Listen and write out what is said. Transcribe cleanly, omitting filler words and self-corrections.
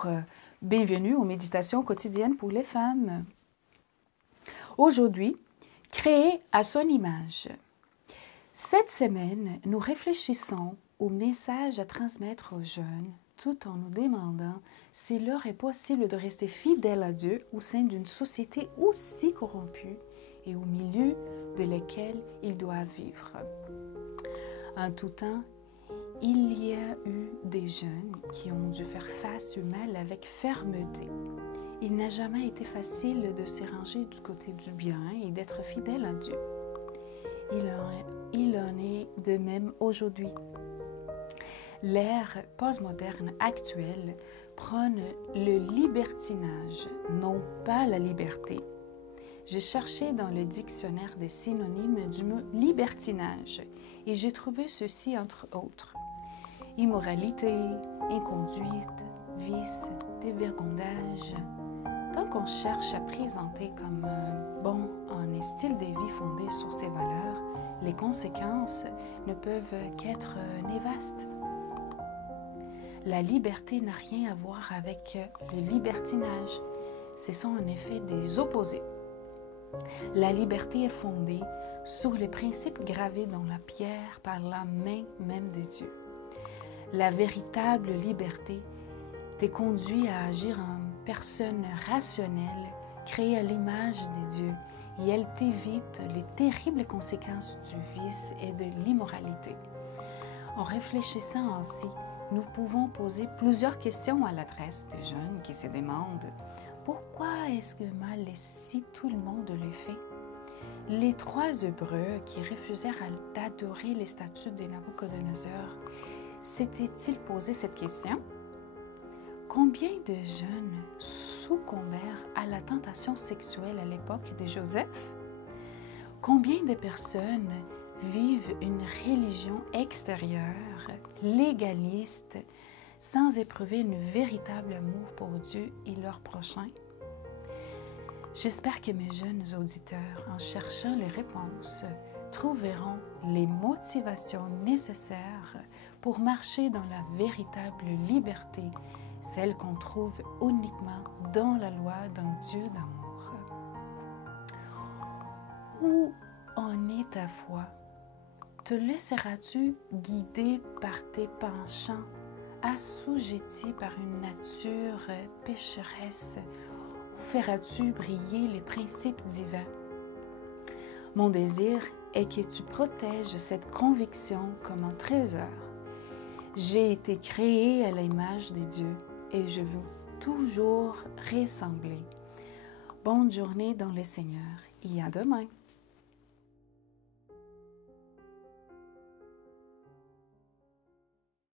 Bonjour, bienvenue aux méditations quotidiennes pour les femmes. Aujourd'hui, créer à son image. Cette semaine, nous réfléchissons au message à transmettre aux jeunes tout en nous demandant s'il leur est possible de rester fidèles à Dieu au sein d'une société aussi corrompue et au milieu de laquelle ils doivent vivre. En tout temps, il y a eu des jeunes qui ont dû faire face au mal avec fermeté. Il n'a jamais été facile de se ranger du côté du bien et d'être fidèle à Dieu. Il en est de même aujourd'hui. L'ère postmoderne actuelle prône le libertinage, non pas la liberté. J'ai cherché dans le dictionnaire des synonymes du mot libertinage et j'ai trouvé ceci entre autres. Immoralité, inconduite, vice, dévergondage. Tant qu'on cherche à présenter comme un style de vie fondé sur ses valeurs, les conséquences ne peuvent qu'être néfastes. La liberté n'a rien à voir avec le libertinage. Ce sont en effet des opposés. La liberté est fondée sur les principes gravés dans la pierre par la main même de Dieu. La véritable liberté te conduit à agir en personne rationnelle, créée à l'image de Dieu, et elle t'évite les terribles conséquences du vice et de l'immoralité. En réfléchissant ainsi, nous pouvons poser plusieurs questions à l'adresse des jeunes qui se demandent « Pourquoi est-ce que mal est si tout le monde le fait ?» Les trois Hébreux qui refusèrent d'adorer les statues de Nabuchodonosor s'étaient-ils posé cette question? Combien de jeunes succombèrent à la tentation sexuelle à l'époque de Joseph? Combien de personnes vivent une religion extérieure, légaliste, sans éprouver un véritable amour pour Dieu et leur prochain? J'espère que mes jeunes auditeurs, en cherchant les réponses, trouveront les motivations nécessaires pour marcher dans la véritable liberté, celle qu'on trouve uniquement dans la loi d'un Dieu d'amour. Où en est ta foi? Te laisseras-tu guider par tes penchants, assujetti par une nature pécheresse, ou feras-tu briller les principes divins? Mon désir est que tu protèges cette conviction comme un trésor. J'ai été créé à l'image de Dieu et je veux toujours ressembler. Bonne journée dans le Seigneur et à demain.